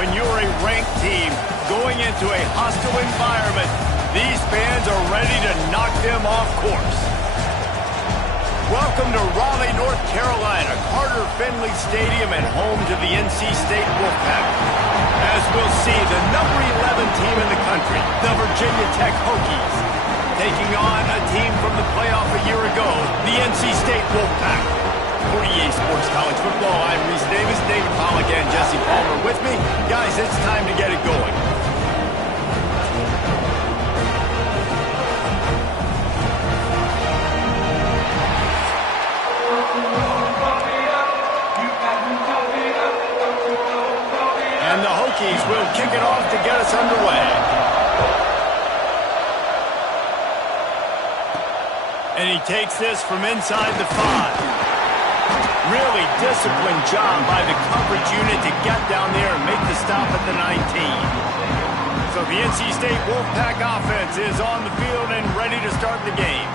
when you're a ranked team going into a hostile environment, these fans are ready to knock them off course. Welcome to Raleigh, North Carolina, Carter Finley Stadium and home to the NC State Wolfpack. As we'll see, the number 11 team in the country, the Virginia Tech Hokies, taking on a team from the playoff a year ago, the NC State Wolfpack. For EA Sports College Football, I'm Reese Davis, David Pollack, and Jesse Palmer with me. Guys, it's time to get it going. And the Hokies will kick it off to get us underway. And he takes this from inside the 5. Really disciplined job by the coverage unit to get down there and make the stop at the 19. So the NC State Wolfpack offense is on the field and ready to start the game.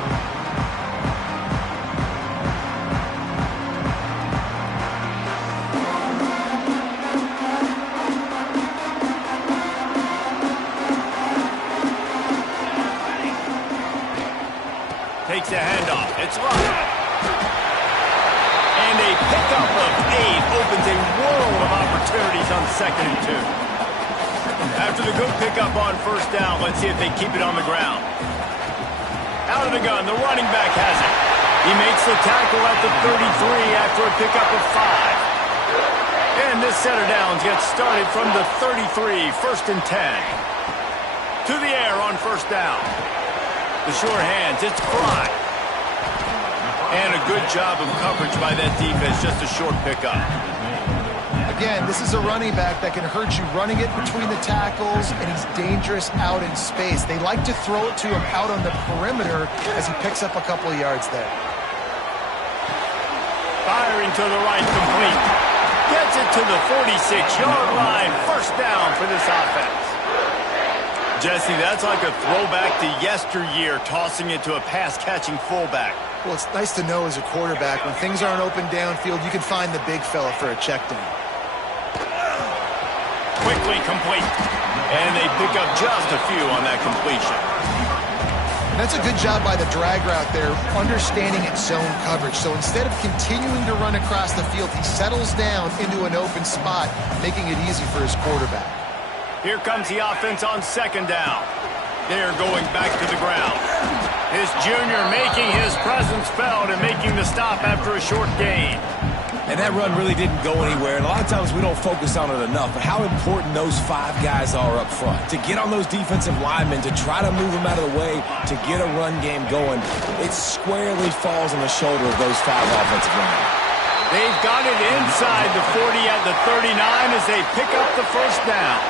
Takes a handoff. It's locked. And a pickup of 8 opens a world of opportunities on 2nd and 2. After the good pickup on 1st down, let's see if they keep it on the ground. Out of the gun, the running back has it. He makes the tackle at the 33 after a pickup of 5. And this set of downs gets started from the 33, 1st and 10. To the air on 1st down. The short hands, it's Fry. And a good job of coverage by that defense, just a short pickup. Again, this is a running back that can hurt you running it between the tackles, and he's dangerous out in space. They like to throw it to him out on the perimeter as he picks up a couple of yards there. Firing to the right, complete. Gets it to the 46-yard line. 1st down for this offense. Jesse, that's like a throwback to yesteryear, tossing it to a pass-catching fullback. Well, it's nice to know as a quarterback, when things aren't open downfield, you can find the big fella for a check down. Quickly complete. And they pick up just a few on that completion. And that's a good job by the drag route there, understanding its zone coverage. So instead of continuing to run across the field, he settles down into an open spot, making it easy for his quarterback. Here comes the offense on 2nd down. They're going back to the ground. His junior making his presence felt and making the stop after a short gain. And that run really didn't go anywhere. And a lot of times we don't focus on it enough. But how important those 5 guys are up front. To get on those defensive linemen, to try to move them out of the way, to get a run game going, it squarely falls on the shoulder of those 5 offensive linemen. They've got it inside the 40 at the 39 as they pick up the 1st down.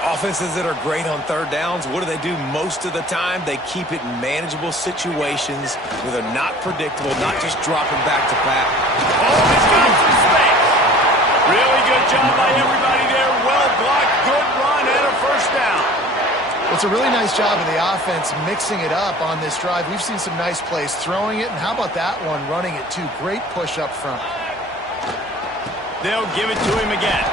Offenses that are great on 3rd downs, what do most of the time? They keep it in manageable situations where they're not predictable, not just dropping back to back. Oh, he's got some space. Really good job by everybody there. Well blocked, good run, and a 1st down. Well, it's a really nice job of the offense mixing it up on this drive. We've seen some nice plays throwing it, and how about that one running it too? Great push up front. They'll give it to him again.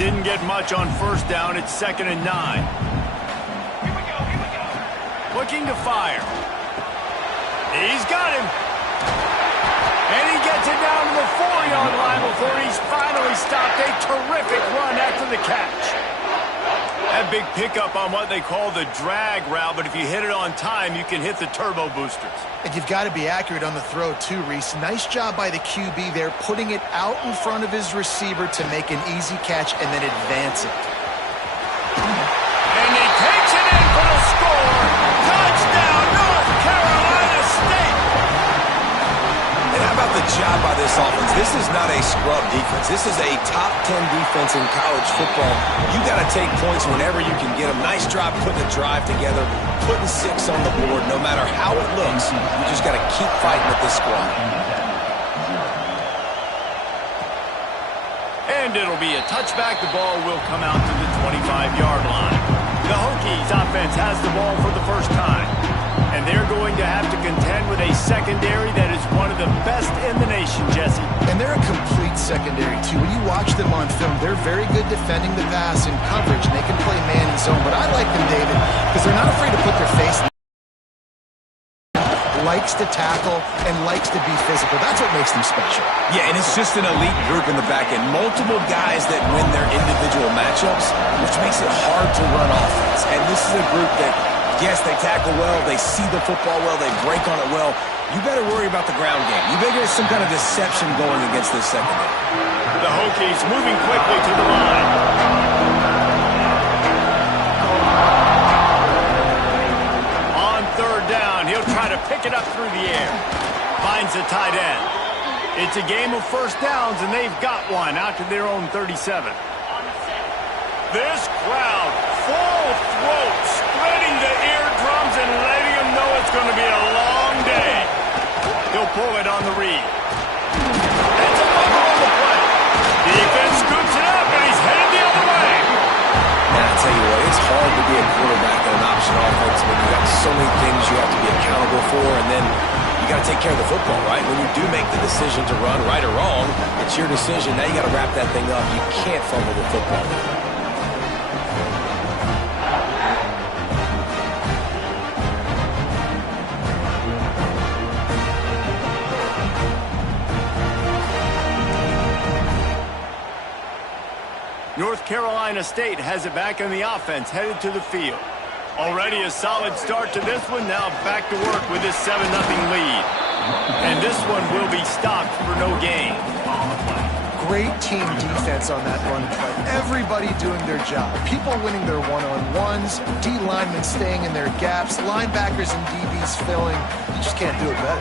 Didn't get much on 1st down. It's 2nd and 9. Here we go. Looking to fire. He's got him. And he gets it down to the 4-yard line before he's finally stopped. A terrific run after the catch. That big pickup on what they call the drag route, but if you hit it on time, you can hit the turbo boosters. And you've got to be accurate on the throw too, Reese. Nice job by the QB there, putting it out in front of his receiver to make an easy catch and then advance it. And he takes it in for the score. Touchdown, North Carolina State. And how about the job by this offense? This is not a scrub defense. This is a top 10 defense in college football. You got to take points whenever you can get them. Nice job putting a drive together, putting 6 on the board. No matter how it looks, you just got to keep fighting with this squad. And it'll be a touchback. The ball will come out to the 25-yard line. The Hokies offense has the ball for the first time. And they're going to have to contend with a secondary that is one of the best in the nation, Jesse. And they're a complete secondary, too. When you watch them on film, they're very good defending the pass and coverage, and they can play man and zone. But I like them, David, because they're not afraid to put their face in. Likes to tackle and likes to be physical. That's what makes them special. Yeah, and it's just an elite group in the back end. Multiple guys that win their individual matchups, which makes it hard to run offense. And this is a group that, yes, they tackle well, they see the football well, they break on it well. You better worry about the ground game. You better get some kind of deception going against this secondary. The Hokies moving quickly to the line. He'll try to pick it up through the air. Finds the tight end. It's a game of first downs, and they've got one out to their own 37. This crowd, full throat, spreading the eardrums and letting them know it's going to be a long day. He'll pull it on the read. That's a fumble on the play. Defense scoops it up, and he's headed the other way. And I tell you what, it's hard to be a quarterback in an option offense when you got so many things you have to be accountable for, and then you got to take care of the football, right? When you do make the decision to run, right or wrong, it's your decision. Now you got to wrap that thing up. You can't fumble the football. North Carolina State has it back in the offense, headed to the field. Already a solid start to this one. Now back to work with this 7-0 lead. And this one will be stopped for no gain. Great team defense on that run play. Everybody doing their job. People winning their one-on-ones, D linemen staying in their gaps, linebackers and DBs filling. You just can't do it better.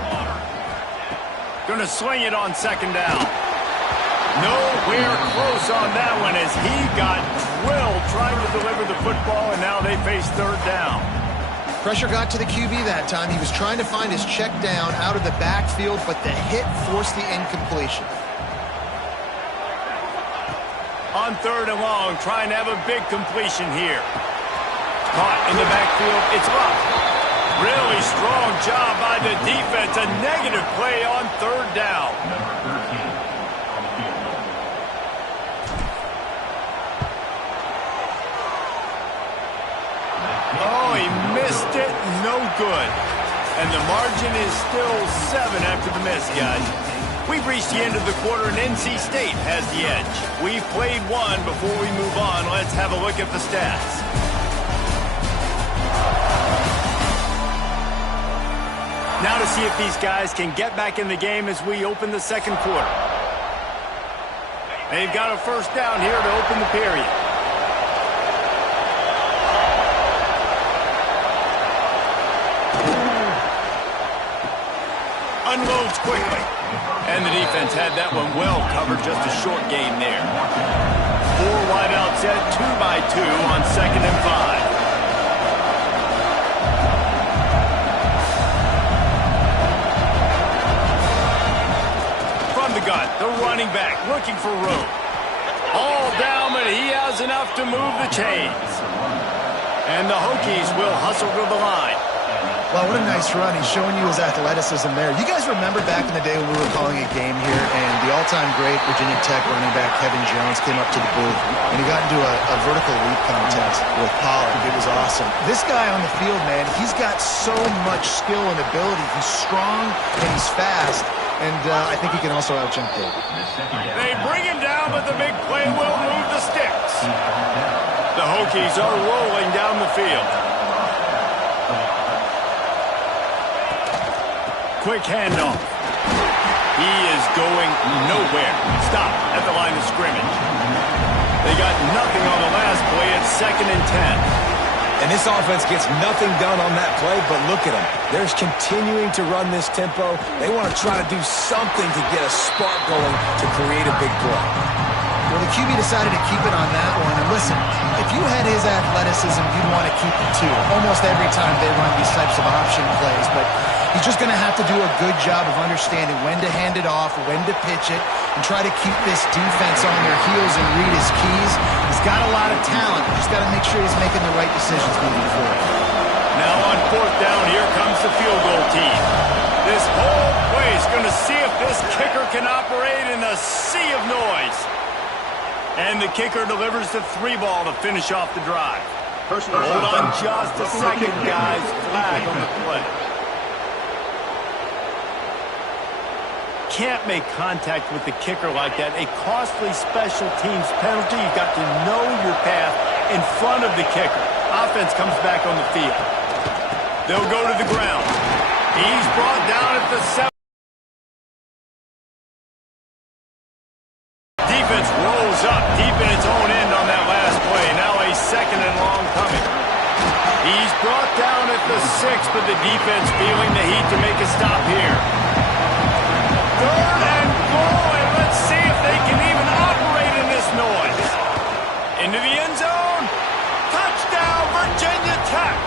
Going to swing it on second down. Nowhere close on that one as he got drilled trying to deliver the football, and now they face third down. Pressure got to the QB that time. He was trying to find his check down out of the backfield, but the hit forced the incompletion. On third and long, trying to have a big completion here. Caught in the backfield. It's up. Really strong job by the defense. A negative play on third down. Oh, he missed it. No good. And the margin is still 7 after the miss, guys. We've reached the end of the quarter, and NC State has the edge. We've played one. Before we move on, let's have a look at the stats. Now to see if these guys can get back in the game as we open the second quarter. They've got a first down here to open the period. Unloads quickly. And the defense had that one well covered. Just a short gain there. 4 wide out set, 2 by 2 on 2nd and 5. From the gun, the running back looking for room. All down, but he has enough to move the chains. And the Hokies will hustle to the line. Wow, what a nice run. He's showing you his athleticism there. You guys remember back in the day when we were calling a game here and the all-time great Virginia Tech running back Kevin Jones came up to the booth and he got into a vertical leap contest with Pollard. It was awesome. This guy on the field, man, he's got so much skill and ability. He's strong and he's fast, and I think he can also out-jump David. They bring him down, but the big play will move the sticks. The Hokies are rolling down the field. Quick handoff. He is going nowhere. Stop at the line of scrimmage. They got nothing on the last play. It's 2nd and 10. And this offense gets nothing done on that play, but look at them. They're continuing to run this tempo. They want to try to do something to get a spark going to create a big play. Well, the QB decided to keep it on that one. And listen, if you had his athleticism, you'd want to keep it too. Almost every time they run these types of option plays. But he's just going to have to do a good job of understanding when to hand it off, when to pitch it, and try to keep this defense on their heels and read his keys. He's got a lot of talent. He's got to make sure he's making the right decisions moving forward. Now on 4th down, here comes the field goal team. This whole play is going to see if this kicker can operate in a sea of noise. And the kicker delivers the 3-ball to finish off the drive. Hold on just a second, guys. Flag on the play. Can't make contact with the kicker like that. A costly special teams penalty. You've got to know your path in front of the kicker. Offense comes back on the field. They'll go to the ground. He's brought down at the 7. Defense rolls up deep in its own end on that last play. Now a 2nd and long coming. He's brought down at the 6, but the defense feeling the heat to make a stop here. 3rd and goal, and let's see if they can even operate in this noise. Into the end zone. Touchdown, Virginia Tech.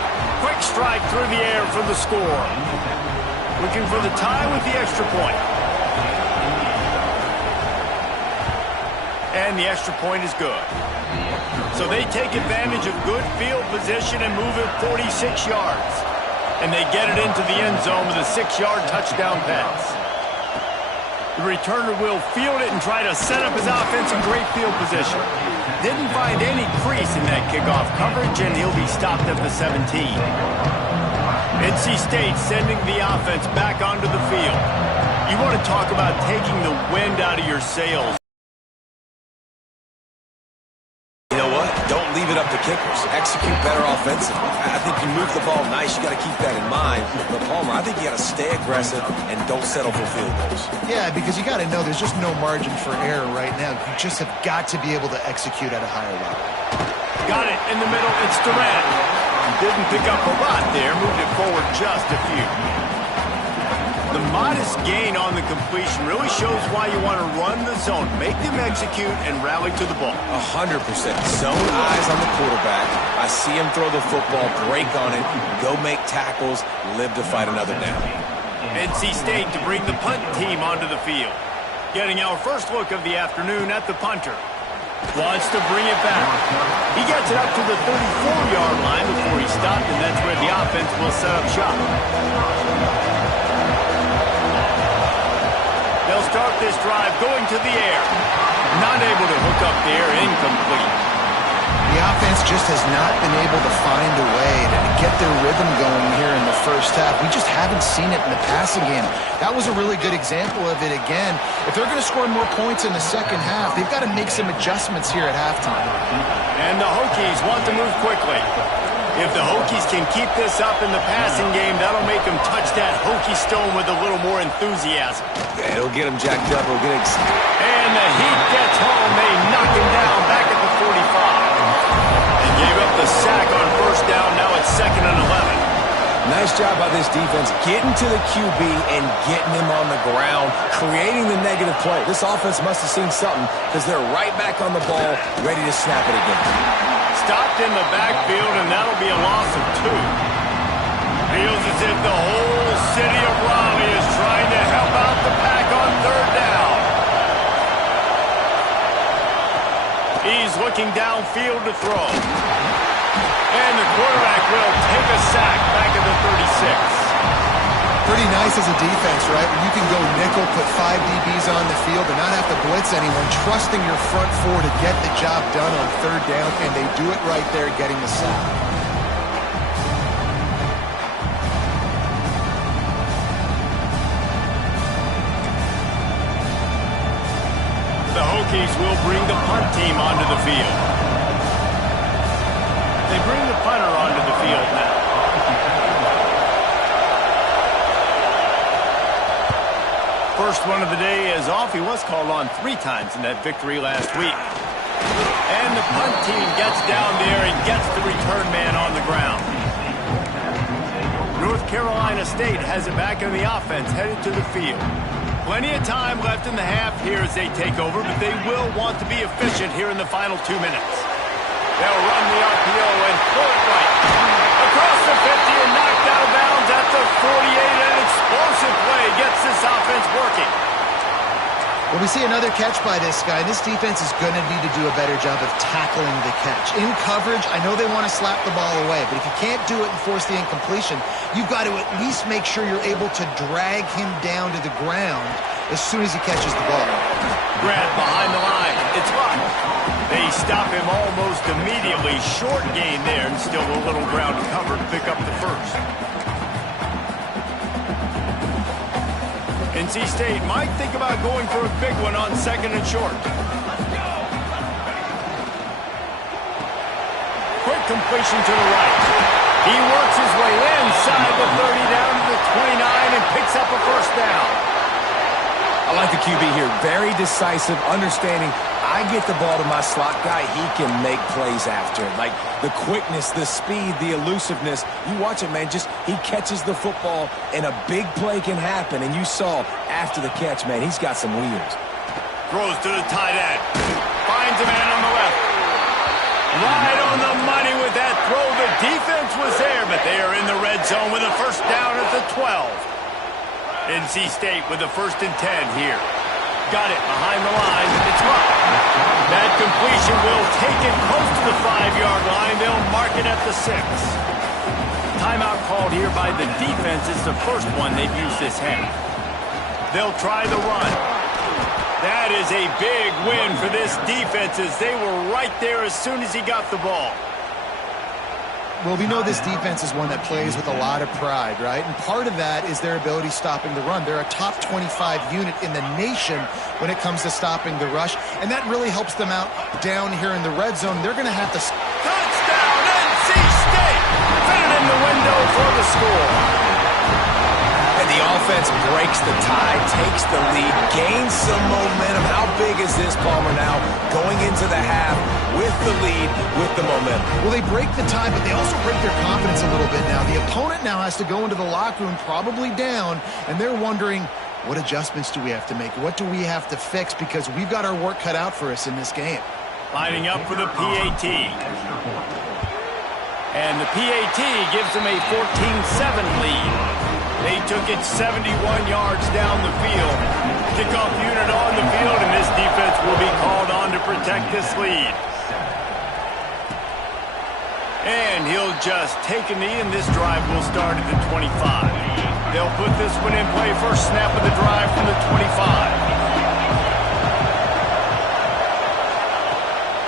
Quick strike through the air for the score. Looking for the tie with the extra point. And the extra point is good. So they take advantage of good field position and move it 46 yards. And they get it into the end zone with a 6-yard touchdown pass. The returner will field it and try to set up his offense in great field position. Didn't find any crease in that kickoff coverage, and he'll be stopped at the 17. NC State sending the offense back onto the field. You want to talk about taking the wind out of your sails. You know what? Don't leave it up to kickers. Execute better offensively. I think you move the ball nice. You got to keep that in mind. But Palmer, I think you got to stay aggressive and don't settle for field goals. Yeah, because you got to know there's just no margin for error right now. You just have got to be able to execute at a higher level. Got it in the middle. It's Durant. Didn't pick up a lot there. Moved it forward just a few. The modest gain on the completion really shows why you want to run the zone. Make them execute and rally to the ball. 100%. Zone eyes on the quarterback. I see him throw the football, break on it, go make tackles, live to fight another down. NC State to bring the punt team onto the field. Getting our first look of the afternoon at the punter. Wants to bring it back. He gets it up to the 34-yard line before he stopped, and that's where the offense will set up shop. They'll start this drive going to the air. Not able to hook up there, incomplete. The offense just has not been able to find a way to get their rhythm going here in the first half. We just haven't seen it in the passing game. That was a really good example of it again. If they're going to score more points in the second half, they've got to make some adjustments here at halftime. And the Hokies want to move quickly. If the Hokies can keep this up in the passing game, that'll make them touch that Hokie stone with a little more enthusiasm. Yeah, it'll get them jacked up. It'll get excited. And the Heat gets home. They knock him down back at the 45. They gave up the sack on 1st down. Now it's 2nd and 11. Nice job by this defense getting to the QB and getting him on the ground, creating the negative play. This offense must have seen something because they're right back on the ball, ready to snap it again. Stopped in the backfield, and that'll be a loss of 2. Feels as if the whole city of Raleigh is trying to help out the pack on 3rd down. He's looking downfield to throw. And the quarterback will take a sack back at the 36. Pretty nice as a defense, right? When you can go nickel, put 5 DBs on the field and not have to blitz anyone, trusting your front 4 to get the job done on 3rd down, and they do it right there, getting the sack. The Hokies will bring the punt team onto the field. They bring the punter onto the field now. First one of the day is off. He was called on 3 times in that victory last week. And the punt team gets down there and gets the return man on the ground. North Carolina State has it back in the offense, headed to the field. Plenty of time left in the half here as they take over, but they will want to be efficient here in the final 2 minutes. They'll run the RPO and throw it right. Across the 50 and knocked out of bounds at the 48. An explosive play gets this offense working. Well, we see another catch by this guy. This defense is going to need to do a better job of tackling the catch. In coverage, I know they want to slap the ball away, but if you can't do it and force the incompletion, you've got to at least make sure you're able to drag him down to the ground as soon as he catches the ball. Grab behind the line. It's locked. They stop him almost immediately. Short gain there, and still a little ground to cover to pick up the first. NC State might think about going for a big one on 2nd and short. Quick completion to the right. He works his way inside the 30 down to the 29 and picks up a first down. I like the QB here. Very decisive, understanding. I get the ball to my slot guy, he can make plays after it. Like the quickness, the speed, the elusiveness. You watch it, man. Just he catches the football, and a big play can happen. And you saw after the catch, man, he's got some wheels. Throws to the tight end. Finds a man on the left. Right on the money with that throw. The defense was there, but they are in the red zone with a first down at the 12. NC State with a 1st and 10 here. Got it behind the line. It's locked. That completion will take it close to the 5-yard line. They'll mark it at the 6. Timeout called here by the defense. It's the first one they've used this half. They'll try the run. That is a big win for this defense as they were right there as soon as he got the ball. Well, we know this defense is one that plays with a lot of pride, right? And part of that is their ability stopping the run. They're a top 25 unit in the nation when it comes to stopping the rush, and that really helps them out down here in the red zone. They're going to have to... Touchdown, NC State! Fit it in the window for the score. And the offense breaks the tie, takes the lead, gains some momentum. How big is this, Palmer, now going into the half with the lead, with the momentum? Well, they break the tie, but they also break their confidence a little bit now. The opponent now has to go into the locker room probably down, and they're wondering, what adjustments do we have to make? What do we have to fix? Because we've got our work cut out for us in this game. Lining up for the PAT. And the PAT gives them a 14-7 lead. They took it 71 yards down the field. Kickoff unit on the field, and this defense will be called on to protect this lead. And he'll just take a knee, and this drive will start at the 25. They'll put this one in play. First snap of the drive from the 25.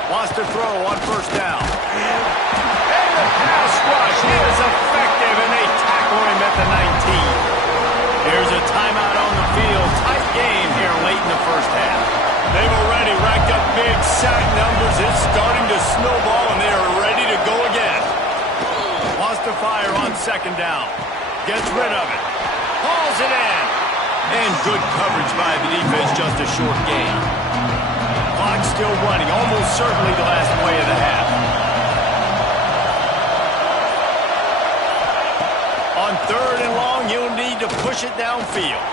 Wants to throw on first down. And the pass rush is effective, and they tackle him at the 19. Here's a timeout on the field. Tight game here late in the first half. They've already racked up big sack numbers. It's starting to snowball, and they are ready to go again. Wants to fire on 2nd down. Gets rid of it. Hauls it in. And good coverage by the defense, just a short gain. Clock still running, almost certainly the last play of the half. On 3rd and long, you'll need to push it downfield.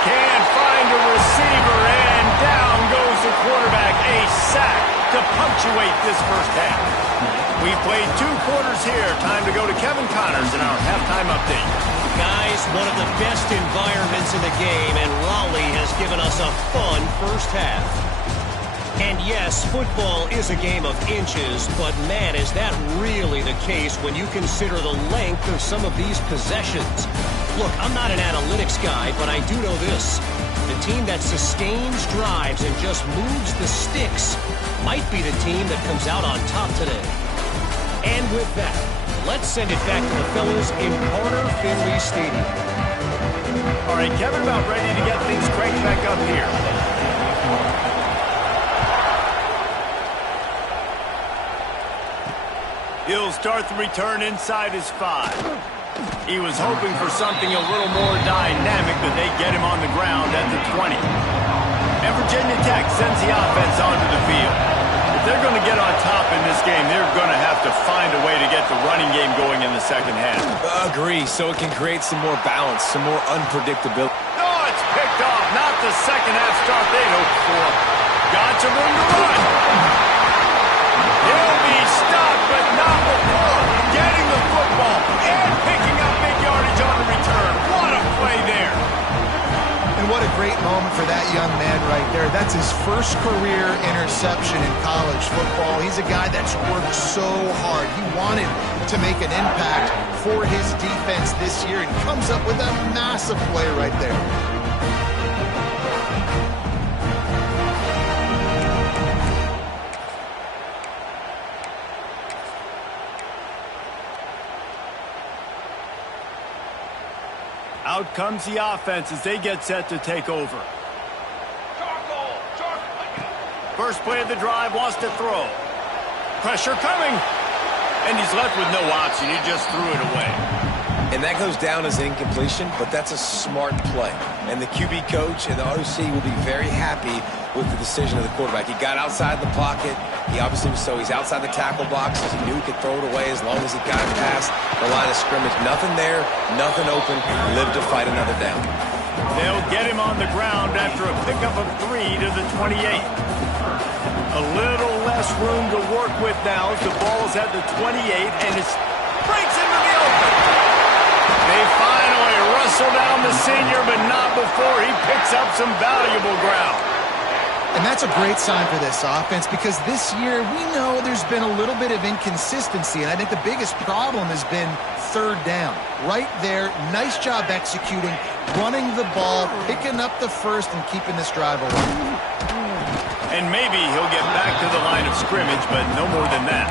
Can't find a receiver, and down goes the quarterback. A sack to punctuate this first half. We played 2 quarters here. Time to go to Kevin Connors in our halftime update. Guys, one of the best environments in the game, and Raleigh has given us a fun first half. And yes, football is a game of inches, but man, is that really the case when you consider the length of some of these possessions. Look, I'm not an analytics guy, but I do know this. The team that sustains drives and just moves the sticks might be the team that comes out on top today. And with that, let's send it back to the fellas in Carter Finley Stadium. All right, Kevin, about ready to get things cranked back up here. He'll start the return inside his 5. He was hoping for something a little more dynamic, but they get him on the ground at the 20. And Virginia Tech sends the offense onto the field. If they're going to get on top in this game, they're going to have to find a way to get the running game going in the second half. Agree, so it can create some more balance, some more unpredictability. Oh, it's picked off. Not the second half start they'd hoped for. Got some room to run. He'll be stopped, but not before getting the football and picking up big yardage on the return. What a play there. And what a great moment for that young man right there. That's his first career interception in college football. He's a guy that's worked so hard. He wanted to make an impact for his defense this year and comes up with a massive play right there. Out comes the offense as they get set to take over. First play of the drive, wants to throw. Pressure coming. And he's left with no option. He just threw it away. And that goes down as an incompletion, but that's a smart play. And the QB coach and the OC will be very happy with the decision of the quarterback. He got outside the pocket. He's outside the tackle box. He knew he could throw it away as long as he got it past the line of scrimmage. Nothing there, nothing open. Lived to fight another down. They'll get him on the ground after a pickup of 3 to the 28. A little less room to work with now as the ball's at the 28, and it breaks into the open. They finally wrestle down the senior, but not before he picks up some valuable ground. And that's a great sign for this offense because this year we know there's been a little bit of inconsistency, and I think the biggest problem has been third down. Right there, nice job executing, running the ball, picking up the first, and keeping this drive alive. And maybe he'll get back to the line of scrimmage, but no more than that.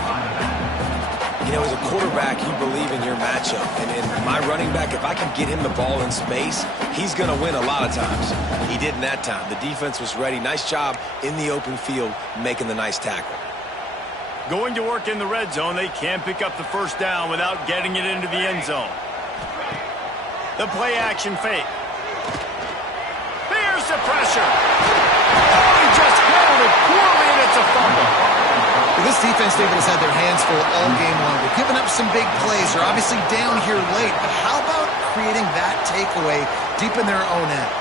You know, as a quarterback, you believe in your matchup. And my running back, if I can get him the ball in space, he's going to win a lot of times. He didn't that time. The defense was ready. Nice job in the open field making the nice tackle. Going to work in the red zone, they can't pick up the first down without getting it into the end zone. The play action fake. There's the pressure. Oh, he just handled it poorly, and it's a fumble. This defense, David, has had their hands full all game long. They're giving up some big plays. They're obviously down here late. But how about creating that takeaway deep in their own end?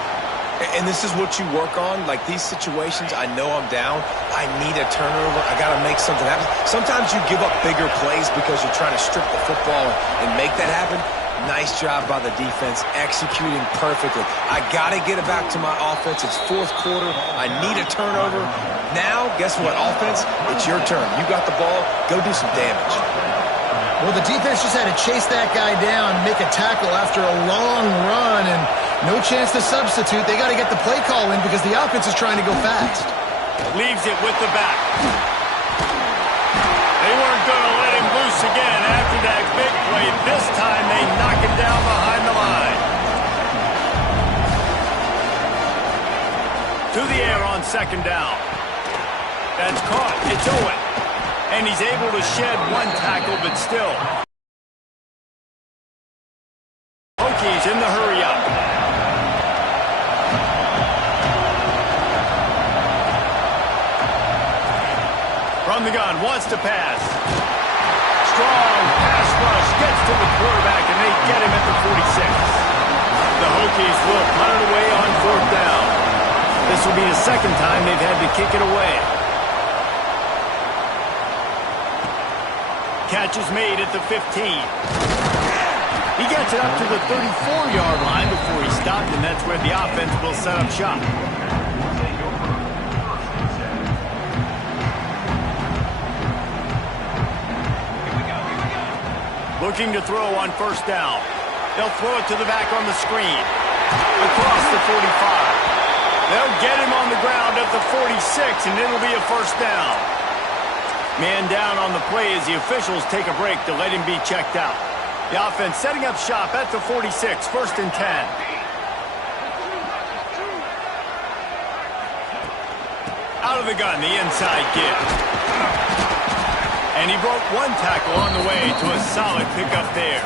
And this is what you work on. Like these situations, I know I'm down. I need a turnover. I got to make something happen. Sometimes you give up bigger plays because you're trying to strip the football and make that happen. Nice job by the defense, executing perfectly. I got to get it back to my offense. It's fourth quarter. I need a turnover. Now, guess what, offense? It's your turn. You got the ball. Go do some damage. Well, the defense just had to chase that guy down, make a tackle after a long run, and no chance to substitute. They got to get the play call in because the offense is trying to go fast. Leaves it with the back. They weren't going to let him loose again after that big play. This time they knock him down behind the line. To the air on second down. That's caught. It's Owen. And he's able to shed one tackle, but still. Hokies in the hurry-up. From the gun, wants to pass. Strong pass rush, gets to the quarterback, and they get him at the 46. The Hokies will punt it away on fourth down. This will be the second time they've had to kick it away. Catch is made at the 15. He gets it up to the 34-yard line before he stopped, and that's where the offense will set up shop. Looking to throw on first down. They'll throw it to the back on the screen. Across the 45. They'll get him on the ground at the 46, and it'll be a first down. Man down on the play as the officials take a break to let him be checked out. The offense setting up shop at the 46, first and 10. Out of the gun, the inside give. And he broke one tackle on the way to a solid pickup there.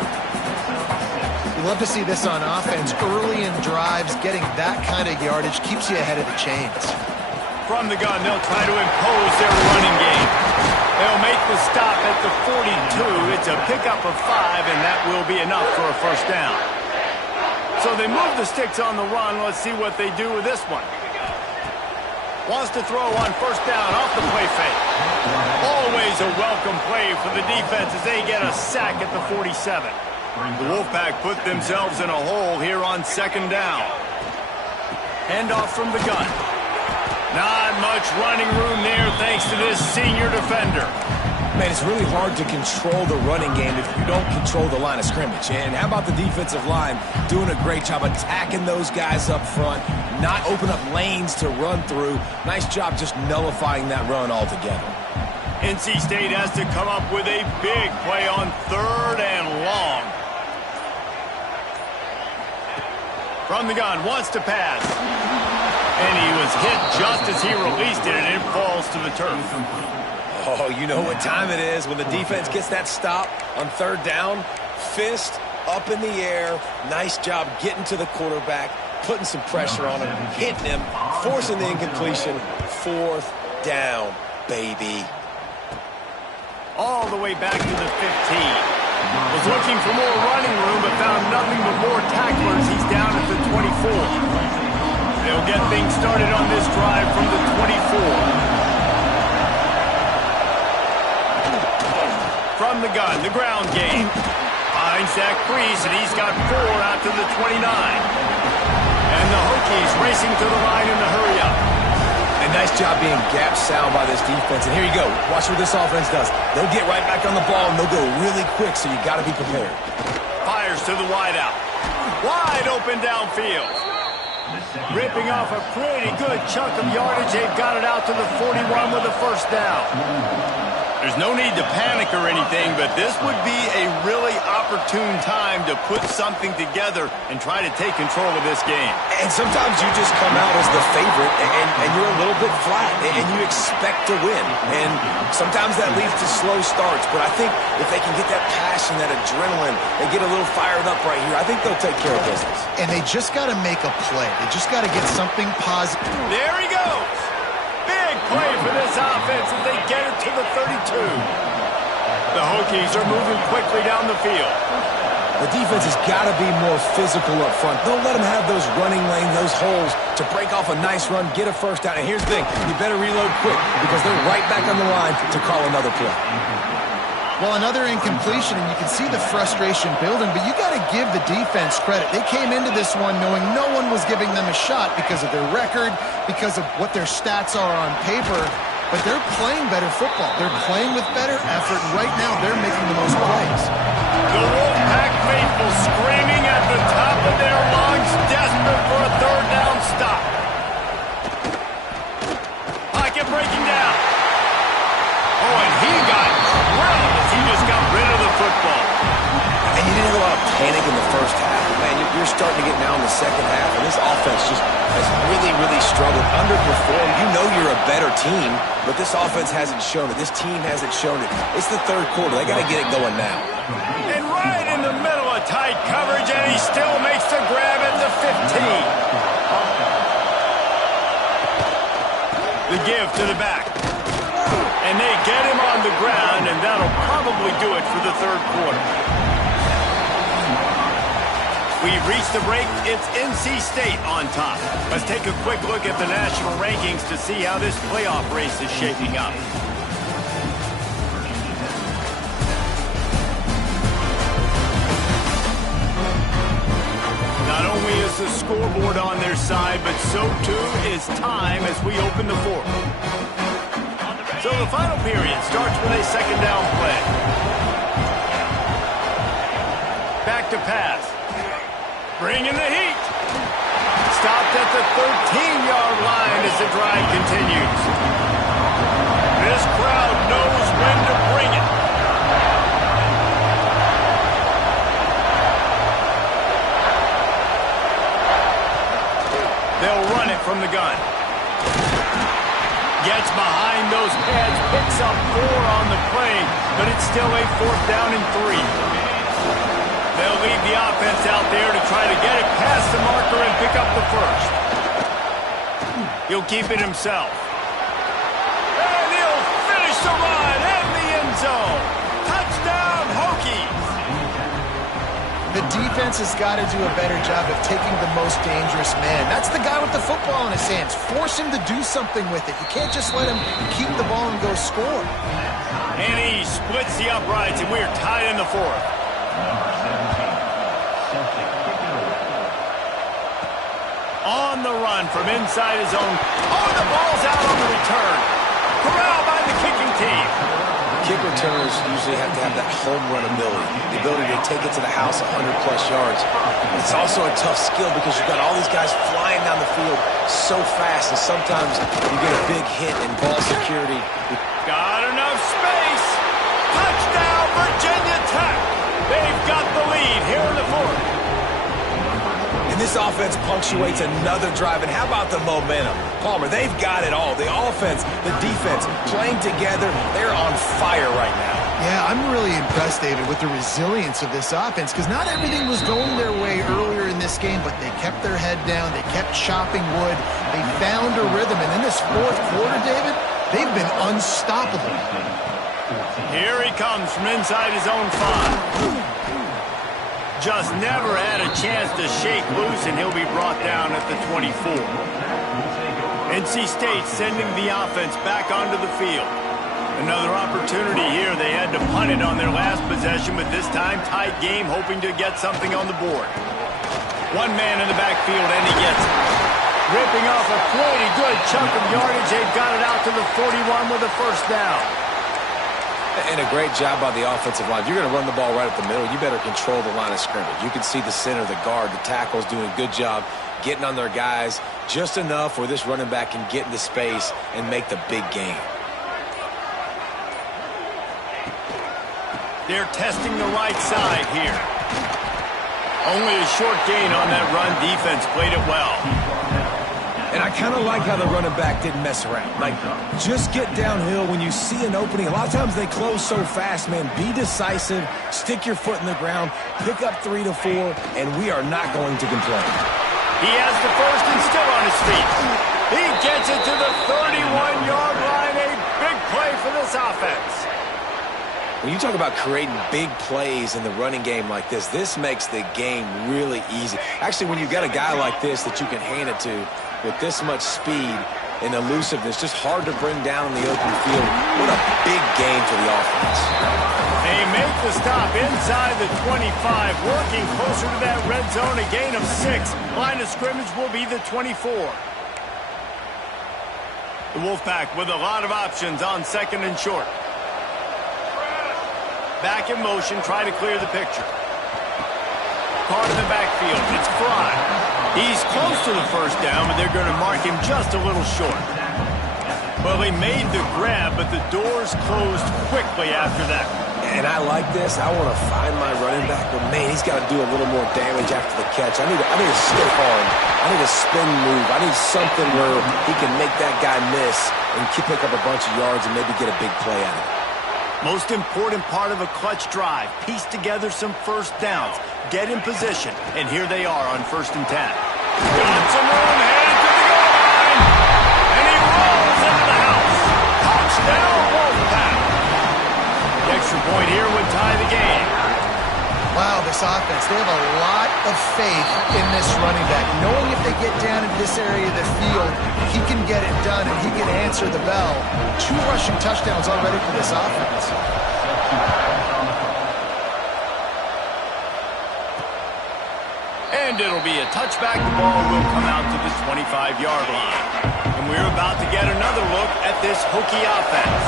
You love to see this on offense. Early in drives, getting that kind of yardage keeps you ahead of the chains. From the gun, they'll try to impose their running game. They'll make the stop at the 42. It's a pickup of 5, and that will be enough for a first down. So they move the sticks on the run. Let's see what they do with this one. Wants to throw on first down off the play fake. Always a welcome play for the defense as they get a sack at the 47. The Wolfpack put themselves in a hole here on second down. Handoff from the gun. Not much running room there thanks to this senior defender. Man, it's really hard to control the running game if you don't control the line of scrimmage. And how about the defensive line doing a great job attacking those guys up front, not open up lanes to run through. Nice job just nullifying that run altogether. NC State has to come up with a big play on 3rd and long. From the gun, wants to pass. And he was hit just as he released it, and it falls to the turf. Oh, you know what time it is when the defense gets that stop on 3rd down. Fist up in the air. Nice job getting to the quarterback, putting some pressure on him, hitting him, forcing the incompletion. 4th down, baby. All the way back to the 15. Was looking for more running room, but found nothing but more tacklers. He's down at the 24. They'll get things started on this drive from the 24. From the gun, the ground game. Finds Zach Priest, and he's got 4 out to the 29. And the Hokies racing to the line in the hurry-up. A nice job being gap sound by this defense. And here you go. Watch what this offense does. They'll get right back on the ball, and they'll go really quick, so you got to be prepared. Fires to the wideout. Wide open downfield. Ripping off a pretty good chunk of yardage. They've got it out to the 41 with a first down. There's no need to panic or anything, but this would be a really opportune time to put something together and try to take control of this game. And sometimes you just come out as the favorite, and you're a little bit flat, and you expect to win. And sometimes that leads to slow starts, but I think if they can get that passion, that adrenaline, they get a little fired up right here, I think they'll take care of business. And they just got to make a play. They just got to get something positive. There he goes. Big play for this offense as they get it to the 32. The Hokies are moving quickly down the field. The defense has got to be more physical up front. Don't let them have those running lanes, those holes to break off a nice run, get a first down. And here's the thing, you better reload quick because they're right back on the line to call another play. Well, another incompletion, and you can see the frustration building, but you got to give the defense credit. They came into this one knowing no one was giving them a shot because of their record, because of what their stats are on paper, but they're playing better football. They're playing with better effort, and right now they're making the most plays. The Wolfpack faithful screaming at the top of their lungs, desperate for a 3rd down stop. Pocket breaking down. Oh, and he got drilled as he just got rid of the football. And you didn't have a lot of panic in the first half. Man, you're starting to get now in the second half, and this offense just has really, really struggled, underperformed. You know you're a better team, but this offense hasn't shown it. This team hasn't shown it. It's the 3rd quarter. They got to get it going now. And right in the middle of tight coverage, and he still makes the grab at the 15. The give to the back. And they get him on the ground, and that'll probably do it for the 3rd quarter. We've reached the break. It's NC State on top. Let's take a quick look at the national rankings to see how this playoff race is shaping up. Not only is the scoreboard on their side, but so too is time as we open the 4th. So the final period starts with a 2nd down play. Back to pass. Bring in the heat. Stopped at the 13-yard line as the drive continues. This crowd knows when to bring it. They'll run it from the gun. Gets behind those pads, picks up 4 on the play, but it's still a 4th down and 3. They'll leave the offense out there to try to get it past the marker and pick up the 1st. He'll keep it himself. Makes a run in the end zone. Touchdown, Hokies. The defense has got to do a better job of taking the most dangerous man. That's the guy with the football in his hands. Force him to do something with it. You can't just let him keep the ball and go score. And he splits the uprights, and we're tied in the fourth. On the run from inside his own. Oh, the ball's out on the return. Corralled by the kicking team. Kick returners usually have to have that home run ability, the ability to take it to the house 100-plus yards. It's also a tough skill because you've got all these guys flying down the field so fast, and sometimes you get a big hit in ball security. Got enough space. Touchdown, Virginia Tech. They've got the lead here in the fourth. And this offense punctuates another drive. And how about the momentum? Palmer, they've got it all. The offense, the defense, playing together. They're on fire right now. Yeah, I'm really impressed, David, with the resilience of this offense, because not everything was going their way earlier in this game, but they kept their head down. They kept chopping wood. They found a rhythm. And in this fourth quarter, David, they've been unstoppable. Here he comes from inside his own 5. Just never had a chance to shake loose, and he'll be brought down at the 24. NC State sending the offense back onto the field. Another opportunity here. They had to punt it on their last possession, but this time tight game, hoping to get something on the board. One man in the backfield, and he gets it. Ripping off a pretty good chunk of yardage. They've got it out to the 41 with a first down. And a great job by the offensive line. If you're going to run the ball right up the middle, you better control the line of scrimmage. You can see the center, the guard, the tackles doing a good job getting on their guys just enough where this running back can get into space and make the big game. They're testing the right side here. Only a short gain on that run. Defense played it well. And I kind of like how the running back didn't mess around. Like, just get downhill when you see an opening. A lot of times they close so fast, man. Be decisive, stick your foot in the ground, pick up 3 to 4, and we are not going to complain. He has the first and still on his feet. He gets it to the 31-yard line. A big play for this offense. When you talk about creating big plays in the running game like this makes the game really easy. Actually, when you've got a guy like this that you can hand it to with this much speed and elusiveness, just hard to bring down in the open field. What a big game for the offense. They make the stop inside the 25, working closer to that red zone, a gain of 6. Line of scrimmage will be the 24. The Wolfpack with a lot of options on second and short. Back in motion, try to clear the picture. Caught in the backfield, it's Fry. He's close to the first down, but they're going to mark him just a little short. Well, they made the grab, but the doors closed quickly after that. And I like this. I want to find my running back, but man, he's got to do a little more damage after the catch. I need a stiff arm. I need a spin move. I need something where he can make that guy miss and pick up a bunch of yards and maybe get a big play out of it. Most important part of a clutch drive, piece together some first downs, get in position, and here they are on 1st and 10. Got some room, headed to the goal line, and he rolls into the house. Touchdown, Wolfpack. The extra point here would tie the game. Wow, this offense, they have a lot of faith in this running back. Knowing if they get down in this area of the field, he can get it done and he can answer the bell. 2 rushing touchdowns already for this offense. And it'll be a touchback. The ball will come out to the 25-yard line. And we're about to get another look at this Hokie offense.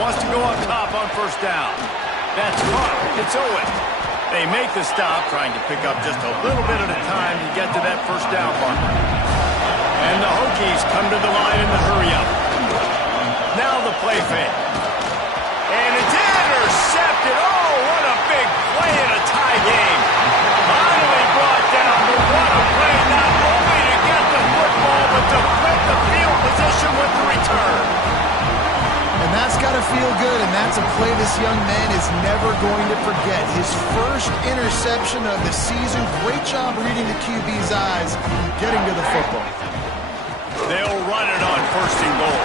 Wants to go up top on first down. That's caught. It's Owen. They make the stop, trying to pick up just a little bit at a time to get to that first down marker. And the Hokies come to the line in the hurry-up. Now the play fake. And it's intercepted. Oh, what a big play in a tie game. Finally brought down, but what a play, not only to get the football, but to flip the field position with the return. And that's got to feel good, and that's a play this young man is never going to forget. His first interception of the season. Great job reading the QB's eyes, getting to the football. They'll run it on first and goal.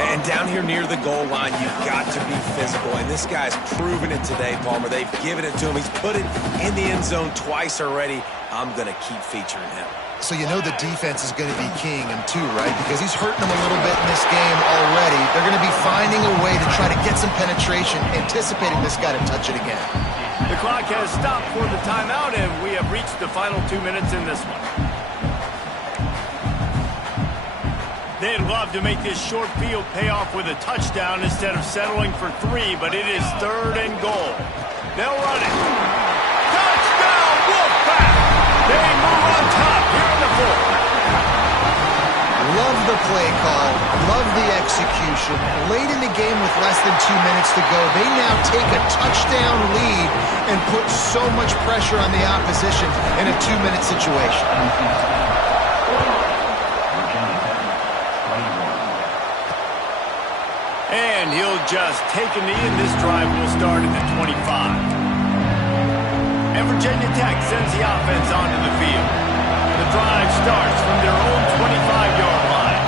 And down here near the goal line, you've got to be physical. And this guy's proven it today, Palmer. They've given it to him. He's put it in the end zone twice already. I'm going to keep featuring him. So you know the defense is going to be keying him too, right? Because he's hurting them a little bit in this game already. They're going to be finding a way to try to get some penetration, anticipating this guy to touch it again. The clock has stopped for the timeout, and we have reached the final 2 minutes in this one. They'd love to make this short field pay off with a touchdown instead of settling for 3, but it is 3rd and goal. They'll run it. Touchdown, Wolfpack! They move on top here in the 4th. Love the play call. Love the execution. Late in the game with less than 2 minutes to go, they now take a touchdown lead and put so much pressure on the opposition in a 2-minute situation. And he'll just take a knee, and this drive will start at the 25. And Virginia Tech sends the offense onto the field. The drive starts from their own 25-yard line.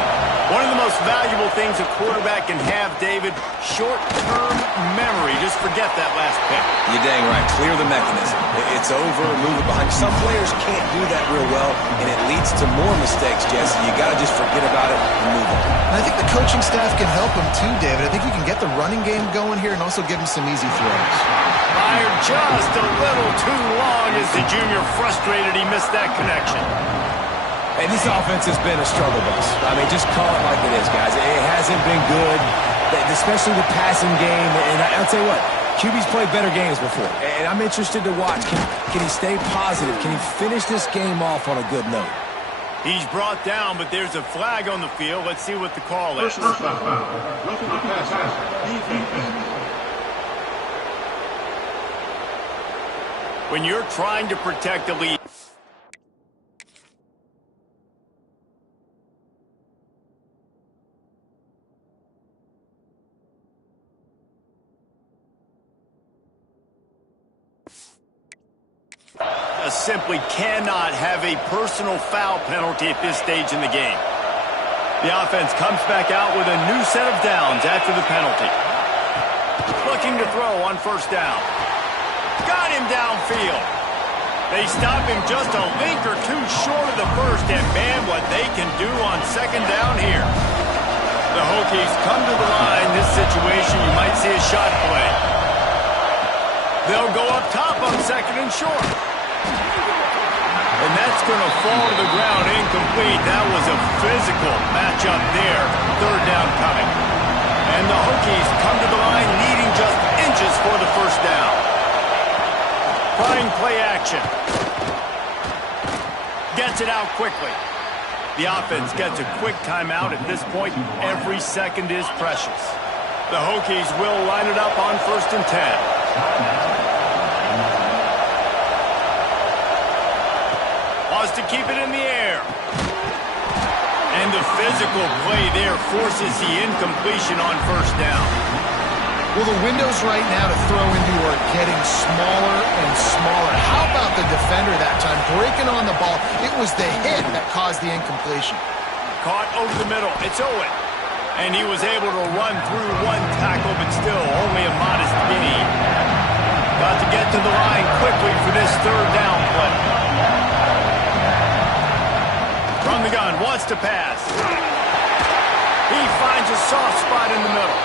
One of the most valuable things a quarterback can have, David, short-term memory. Just forget that last pick. You're dang right. Clear the mechanism. It's over, move it behind. Some players can't do that real well, and it leads to more mistakes, Jesse. You got to just forget about it and move on. And I think the coaching staff can help him too, David. I think you can get the running game going here and also give him some easy throws. Fired just a little too long as the junior frustrated he missed that connection. And this offense has been a struggle bus. I mean, just call it like it is, guys. It hasn't been good, especially the passing game. And I'll tell you what, QB's played better games before. And I'm interested to watch. Can he stay positive? Can he finish this game off on a good note? He's brought down, but there's a flag on the field. Let's see what the call is. When you're trying to protect the lead, simply cannot have a personal foul penalty at this stage in the game. The offense comes back out with a new set of downs after the penalty. Looking to throw on first down. Got him downfield. They stop him just a link or two short of the first, and man, what they can do on second down here. The Hokies come to the line. This situation, you might see a shot play. They'll go up top on second and short. And that's going to fall to the ground incomplete. That was a physical matchup there. Third down coming. And the Hokies come to the line needing just inches for the first down. Trying play action. Gets it out quickly. The offense gets a quick timeout at this point. Every second is precious. The Hokies will line it up on 1st and 10. To keep it in the air. And the physical play there forces the incompletion on first down. Well, the windows right now to throw into are getting smaller and smaller. How about the defender that time breaking on the ball? It was the hit that caused the incompletion. Caught over the middle. It's Owen. And he was able to run through one tackle, but still only a modest gain. Got to get to the line quickly for this third down play. From the gun, wants to pass. He finds a soft spot in the middle.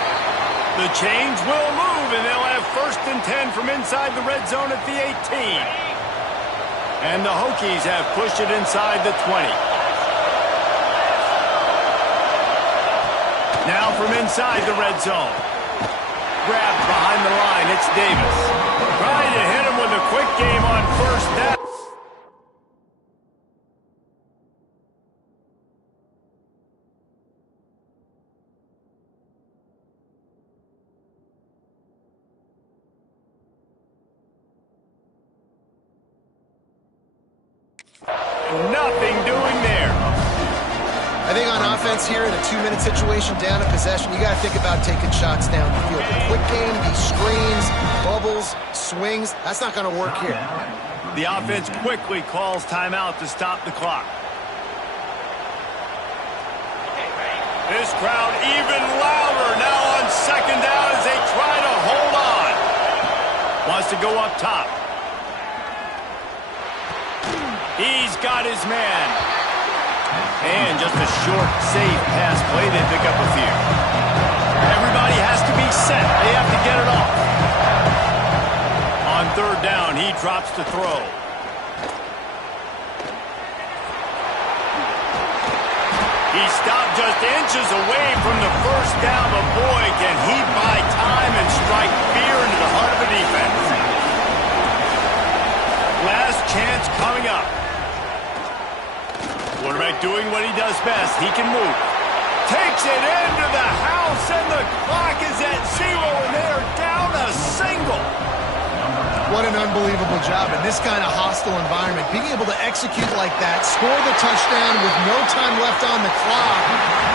The chains will move, and they'll have 1st and 10 from inside the red zone at the 18. And the Hokies have pushed it inside the 20. Now from inside the red zone. Grabbed behind the line, it's Davis. Trying to hit him with a quick game on first down. Nothing doing there. I think on offense here in a 2-minute situation, down a possession, you got to think about taking shots down the field. The quick game, these screens, bubbles, swings, that's not going to work here. The offense quickly calls timeout to stop the clock. This crowd even louder now on second down as they try to hold on. Wants to go up top. He's got his man. And just a short, safe pass play. They pick up a few. Everybody has to be set. They have to get it off. On third down, he drops to throw. He stopped just inches away from the first down, but boy, can he buy time and strike fear into the heart of the defense. Last chance coming up. Quarterback doing what he does best. He can move. Takes it into the house, and the clock is at 0, and they are down a single. What an unbelievable job in this kind of hostile environment. Being able to execute like that, score the touchdown with no time left on the clock,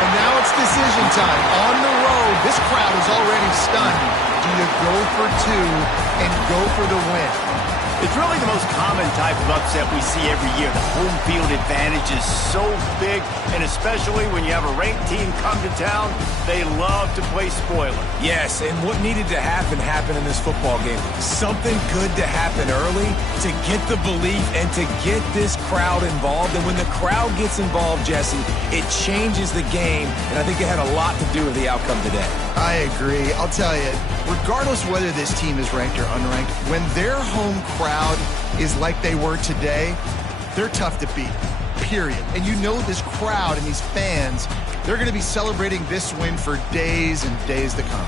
and now it's decision time. On the road, this crowd is already stunned. Do you go for 2 and go for the win? It's really the most common type of upset we see every year. The home field advantage is so big, and especially when you have a ranked team come to town, they love to play spoiler. Yes, and what needed to happen happened in this football game. Something good to happen early to get the belief and to get this crowd involved. And when the crowd gets involved, Jesse, it changes the game, and I think it had a lot to do with the outcome today. I agree. I'll tell you, regardless whether this team is ranked or unranked, when their home crowd is like they were today, they're tough to beat, period. And you know this crowd and these fans, they're going to be celebrating this win for days and days to come.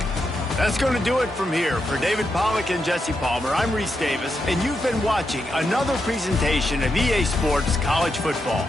That's going to do it from here. For David Pollack and Jesse Palmer, I'm Reese Davis, and you've been watching another presentation of EA Sports College Football.